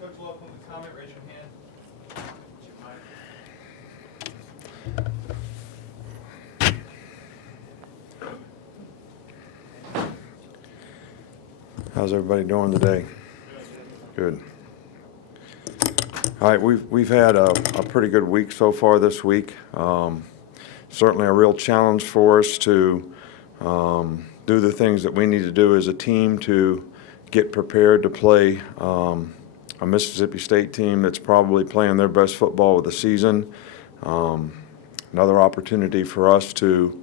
Coach welcome the comment. Raise your hand. How's everybody doing today? Good. All right, we've had a pretty good week so far this week. Certainly a real challenge for us to do the things that we need to do as a team to get prepared to play a Mississippi State team that's probably playing their best football of the season. Another opportunity for us to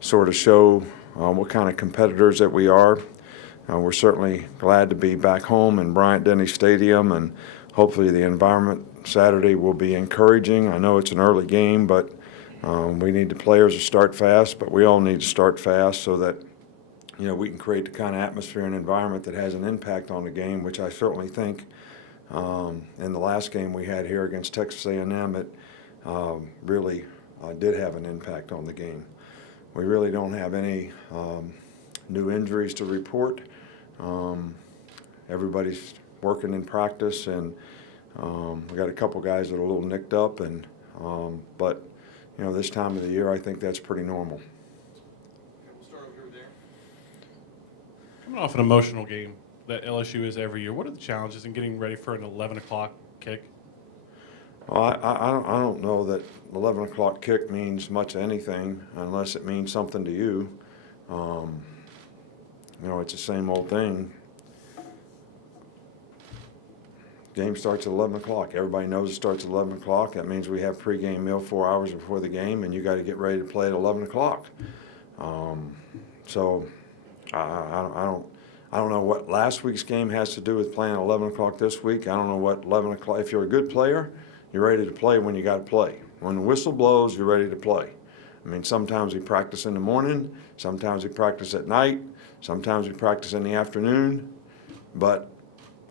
sort of show what kind of competitors that we are. We're certainly glad to be back home in Bryant-Denny Stadium, and hopefully the environment Saturday will be encouraging. I know it's an early game, but we need the players to start fast, but we all need to start fast so that we can create the kind of atmosphere and environment that has an impact on the game, which I certainly think in the last game we had here against Texas A&M, it really did have an impact on the game. We really don't have any new injuries to report. Everybody's working in practice, and we got a couple guys that are a little nicked up, and but this time of the year, I think that's pretty normal. Okay, we'll start over there. Coming off an emotional game that LSU is every year, what are the challenges in getting ready for an 11 o'clock kick? Well, I don't know that 11 o'clock kick means much of anything unless it means something to you. It's the same old thing. Game starts at 11 o'clock. Everybody knows it starts at 11 o'clock. That means we have pregame meal 4 hours before the game, and you got to get ready to play at 11 o'clock. So I don't know what last week's game has to do with playing at 11 o'clock this week. I don't know what 11 o'clock. If you're a good player, you're ready to play when you got to play. When the whistle blows, you're ready to play. I mean, sometimes we practice in the morning, sometimes we practice at night, sometimes we practice in the afternoon, but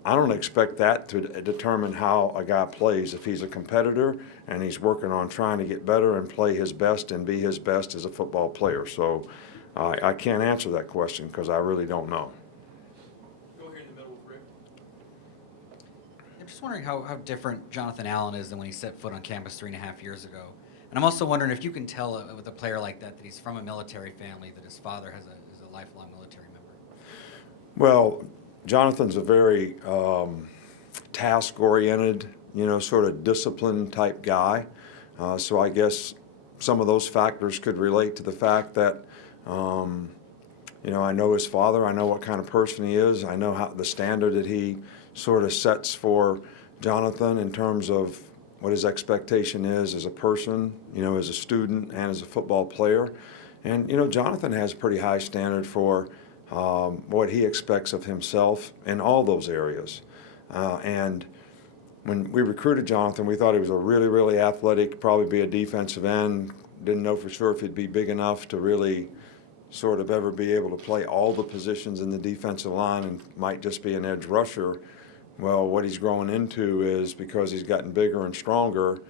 I don't expect that to determine how a guy plays. If he's a competitor and he's working on trying to get better and play his best and be his best as a football player. So I can't answer that question because I really don't know. Go here in the middle with Rick. I'm just wondering how different Jonathan Allen is than when he set foot on campus 3.5 years ago. And I'm also wondering if you can tell with a player like that he's from a military family, that his father is a lifelong military member. Well, Jonathan's a very task-oriented, sort of disciplined type guy. So I guess some of those factors could relate to the fact that, I know his father. I know what kind of person he is. I know how the standard that he sort of sets for Jonathan in terms of what his expectation is as a person, as a student and as a football player. And, Jonathan has a pretty high standard for what he expects of himself in all those areas. And when we recruited Jonathan, we thought he was a really, really athletic, probably be a defensive end. Didn't know for sure if he'd be big enough to really sort of ever be able to play all the positions in the defensive line and might just be an edge rusher. Well, what he's growing into is, because he's gotten bigger and stronger,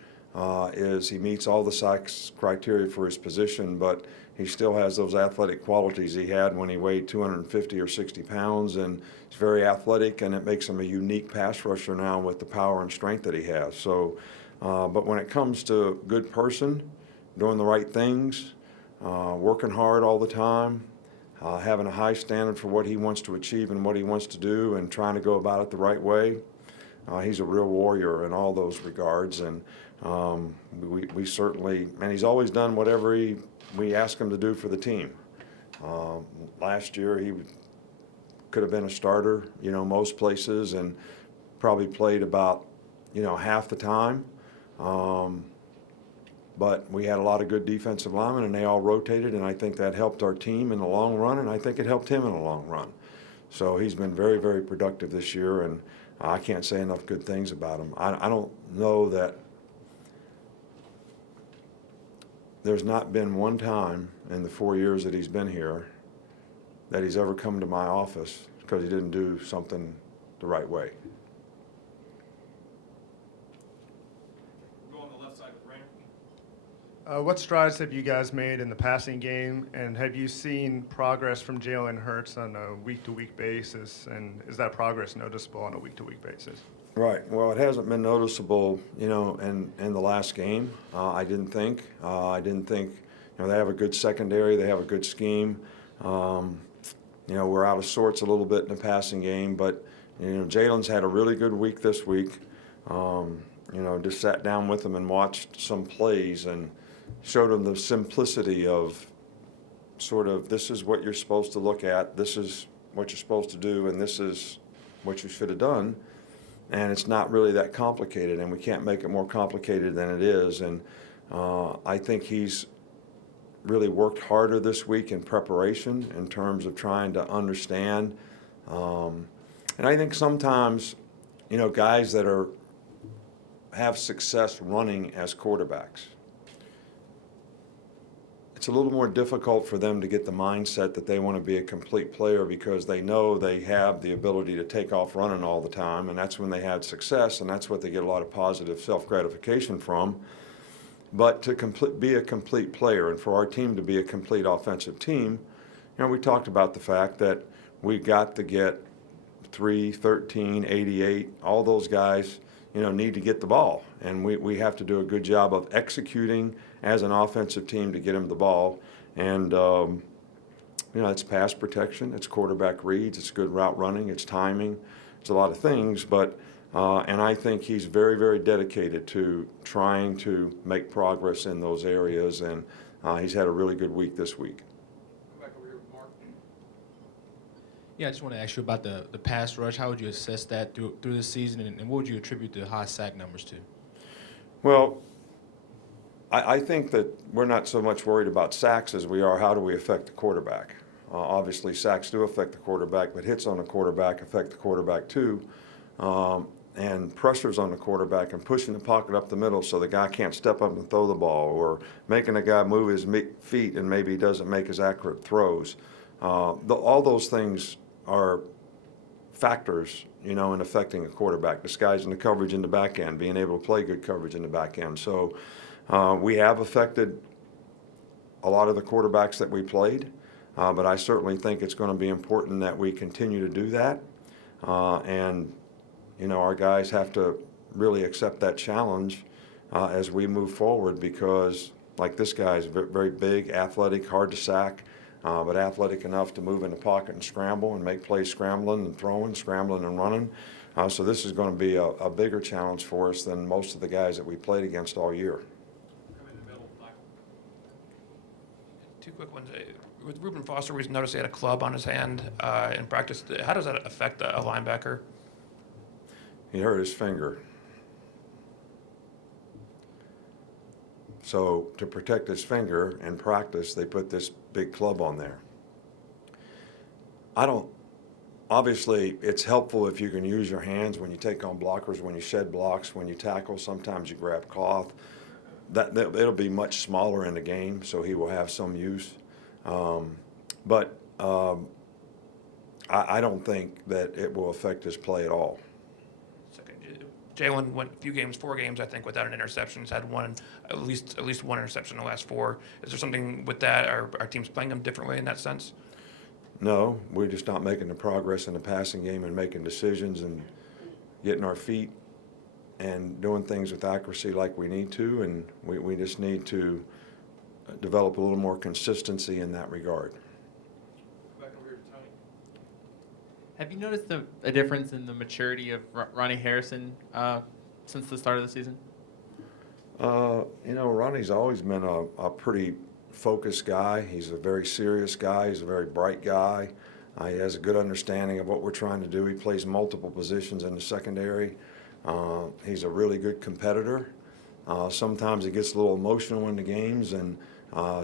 is he meets all the size criteria for his position, but he still has those athletic qualities he had when he weighed 250 or 60 pounds, and he's very athletic, and it makes him a unique pass rusher now with the power and strength that he has. So, but when it comes to good person, doing the right things, working hard all the time, having a high standard for what he wants to achieve and what he wants to do and trying to go about it the right way, he's a real warrior in all those regards. And we certainly, and he's always done whatever we ask him to do for the team. Last year he could have been a starter, most places, and probably played about, half the time. But we had a lot of good defensive linemen, and they all rotated, and I think that helped our team in the long run, and I think it helped him in the long run. So he's been very, very productive this year, and I can't say enough good things about him. I don't know that there's not been one time in the 4 years that he's been here that he's ever come to my office because he didn't do something the right way. Go on the left side with What strides have you guys made in the passing game, and have you seen progress from Jalen Hurts on a week-to-week basis, and is that progress noticeable on a week-to-week basis? Right. Well, it hasn't been noticeable, in the last game. I didn't think. They have a good secondary. They have a good scheme. We're out of sorts a little bit in the passing game, but Jalen's had a really good week this week. Just sat down with him and watched some plays and showed him the simplicity of sort of this is what you're supposed to look at, this is what you're supposed to do, and this is what you should have done. And it's not really that complicated, and we can't make it more complicated than it is. And I think he's really worked harder this week in preparation in terms of trying to understand. And I think sometimes, guys that have success running as quarterbacks, it's a little more difficult for them to get the mindset that they want to be a complete player because they know they have the ability to take off running all the time, and that's when they had success, and that's what they get a lot of positive self-gratification from. But to be a complete player and for our team to be a complete offensive team, we talked about the fact that we got to get 3, 13, 88, all those guys, need to get the ball. And we have to do a good job of executing as an offensive team to get him the ball. And, it's pass protection, it's quarterback reads, it's good route running, it's timing, it's a lot of things. But and I think he's very, very dedicated to trying to make progress in those areas. And he's had a really good week this week. Come back over here with Mark. Yeah, I just want to ask you about the pass rush. How would you assess that through this season, and what would you attribute the high sack numbers to? Well, I think that we're not so much worried about sacks as we are how do we affect the quarterback. Obviously, sacks do affect the quarterback, but hits on the quarterback affect the quarterback too. And pressures on the quarterback and pushing the pocket up the middle so the guy can't step up and throw the ball, or making the guy move his feet and maybe he doesn't make as accurate throws. All those things are factors, in affecting a quarterback, disguising the coverage in the back end, being able to play good coverage in the back end. So we have affected a lot of the quarterbacks that we played, but I certainly think it's going to be important that we continue to do that. And our guys have to really accept that challenge as we move forward because, like this guy is very big, athletic, hard to sack, but athletic enough to move in the pocket and scramble and make plays scrambling and throwing, scrambling and running. So this is going to be a bigger challenge for us than most of the guys that we played against all year. Come in the middle, Michael. Two quick ones. With Reuben Foster, we noticed he had a club on his hand in practice. How does that affect a linebacker? He hurt his finger. So to protect his finger in practice, they put this big club on there. Obviously, it's helpful if you can use your hands when you take on blockers, when you shed blocks, when you tackle. Sometimes you grab cloth. It'll be much smaller in the game, so he will have some use. But I don't think that it will affect his play at all. Jalen went a few games, 4 games, I think, without an interception. He's had at least one interception in the last 4. Is there something with that? Are our teams playing him differently in that sense? No, we're just not making the progress in the passing game and making decisions and getting our feet and doing things with accuracy like we need to, and we just need to develop a little more consistency in that regard. Come back over here to Tony. Have you noticed a difference in the maturity of Ronnie Harrison since the start of the season? Ronnie's always been a pretty focused guy. He's a very serious guy. He's a very bright guy. He has a good understanding of what we're trying to do. He plays multiple positions in the secondary. He's a really good competitor. Sometimes he gets a little emotional in the games, and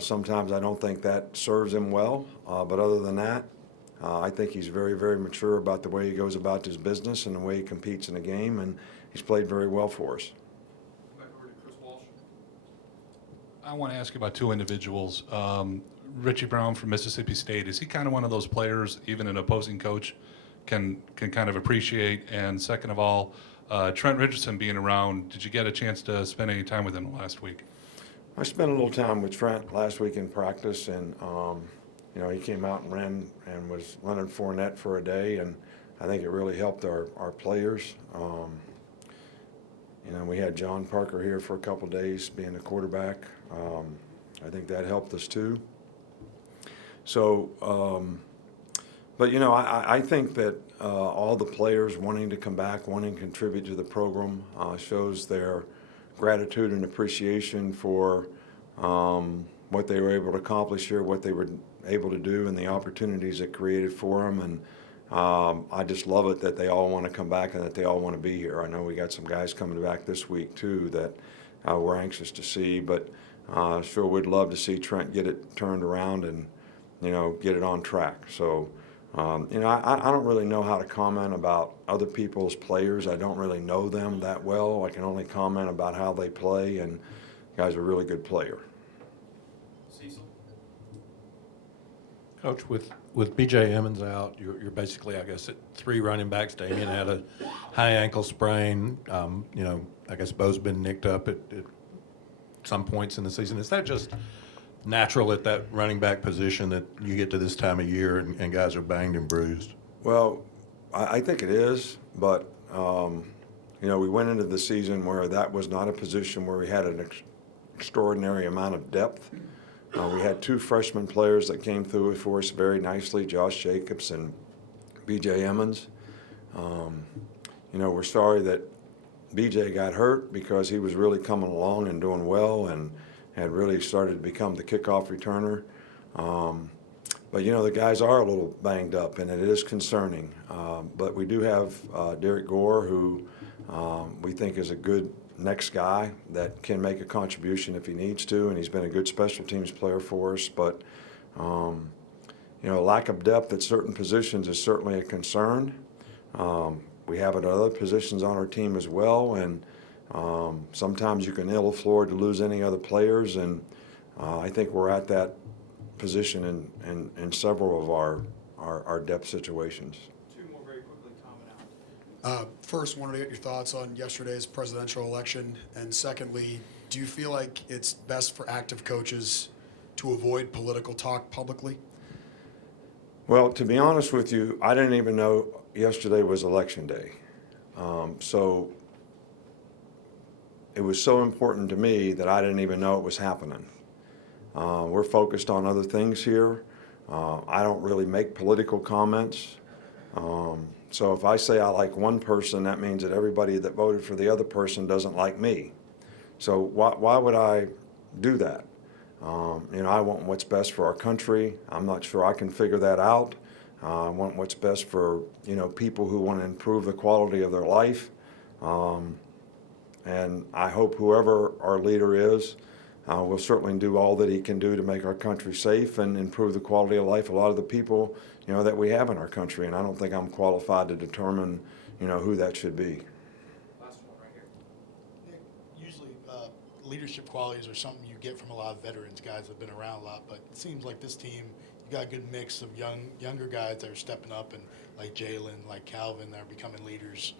sometimes I don't think that serves him well. But other than that, I think he's very, very mature about the way he goes about his business and the way he competes in the game, and he's played very well for us. Come back over to Chris Walsh. I want to ask you about 2 individuals. Richie Brown from Mississippi State, is he kind of one of those players, even an opposing coach, can kind of appreciate? And second of all, Trent Richardson being around, did you get a chance to spend any time with him last week? I spent a little time with Trent last week in practice, and he came out and ran and was Leonard Fournette for a day, and I think it really helped our players. We had John Parker here for a couple days being the quarterback. I think that helped us too. So, I think that all the players wanting to come back, wanting to contribute to the program, shows their gratitude and appreciation for what they were able to accomplish here, what they were able to do, and the opportunities it created for them. And I just love it that they all want to come back and that they all want to be here. I know we got some guys coming back this week too that we're anxious to see, but sure would love to see Trent get it turned around and get it on track. So I don't really know how to comment about other people's players. I don't really know them that well. I can only comment about how they play, and the guy's a really good player. Cecil? Coach, with B.J. Emmons out, you're basically, I guess, at 3 running backs. Damian had a high ankle sprain. I guess Bo's been nicked up at some points in the season. Is that just natural at that running back position that you get to this time of year and guys are banged and bruised? Well, I think it is, but we went into the season where that was not a position where we had an extraordinary amount of depth. We had 2 freshman players that came through for us very nicely, Josh Jacobs and B.J. Emmons. We're sorry that B.J. got hurt because he was really coming along and doing well and had really started to become the kickoff returner. But the guys are a little banged up, and it is concerning. But we do have Derek Gore, who we think is a good next guy that can make a contribution if he needs to, and he's been a good special teams player for us. But lack of depth at certain positions is certainly a concern. We have it at other positions on our team as well, and sometimes you can ill afford to lose any other players, and I think we're at that position in several of our depth situations. 2 more very quickly, Tom and Alex. First, wanted to get your thoughts on yesterday's presidential election, and secondly, do you feel like it's best for active coaches to avoid political talk publicly? Well, to be honest with you, I didn't even know yesterday was election day. So it was so important to me that I didn't even know it was happening. We're focused on other things here. I don't really make political comments. So if I say I like one person, that means that everybody that voted for the other person doesn't like me. So why would I do that? I want what's best for our country. I'm not sure I can figure that out. I want what's best for people who want to improve the quality of their life. And I hope whoever our leader is will certainly do all that he can do to make our country safe and improve the quality of life of a lot of the people that we have in our country. And I don't think I'm qualified to determine who that should be. Last one right here. Nick, usually leadership qualities are something you get from a lot of veterans, guys that have been around a lot, but it seems like this team, you got a good mix of younger guys that are stepping up, and like Jalen, like Calvin, that are becoming leaders.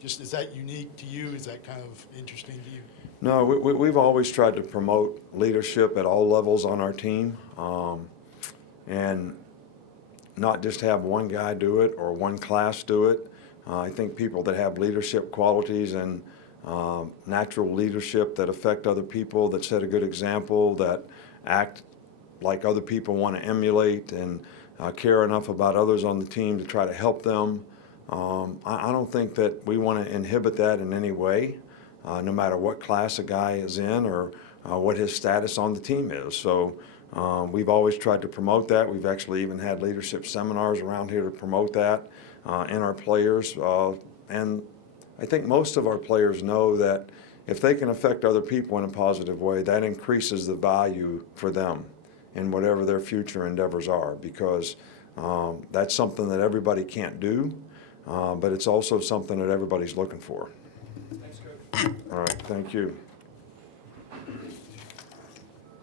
Just, is that unique to you? Is that kind of interesting to you? No, we've always tried to promote leadership at all levels on our team, and not just have one guy do it or one class do it. I think people that have leadership qualities and natural leadership that affect other people, that set a good example, that act like other people want to emulate, and care enough about others on the team to try to help them. I don't think that we want to inhibit that in any way, no matter what class a guy is in or what his status on the team is. So we've always tried to promote that. We've actually even had leadership seminars around here to promote that in our players. And I think most of our players know that if they can affect other people in a positive way, that increases the value for them in whatever their future endeavors are, because that's something that everybody can't do. But it's also something that everybody's looking for. Thanks, Coach. All right, thank you.